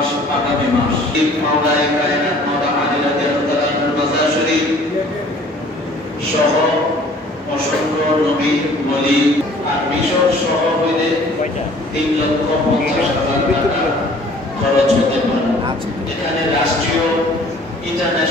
মাস আগামী মাস মাওলায়ে কায়নাত মাওলা আলী রাদিয়াল্লাহু তাআলা মাজার শরীফ সহ অসংখ্য নবী ওলি আর মিশর সহ হইলে 3,50,000 টাকা খরচ হতে পারে। এখানে রাষ্ট্রীয় ইন্টারন্যাশনাল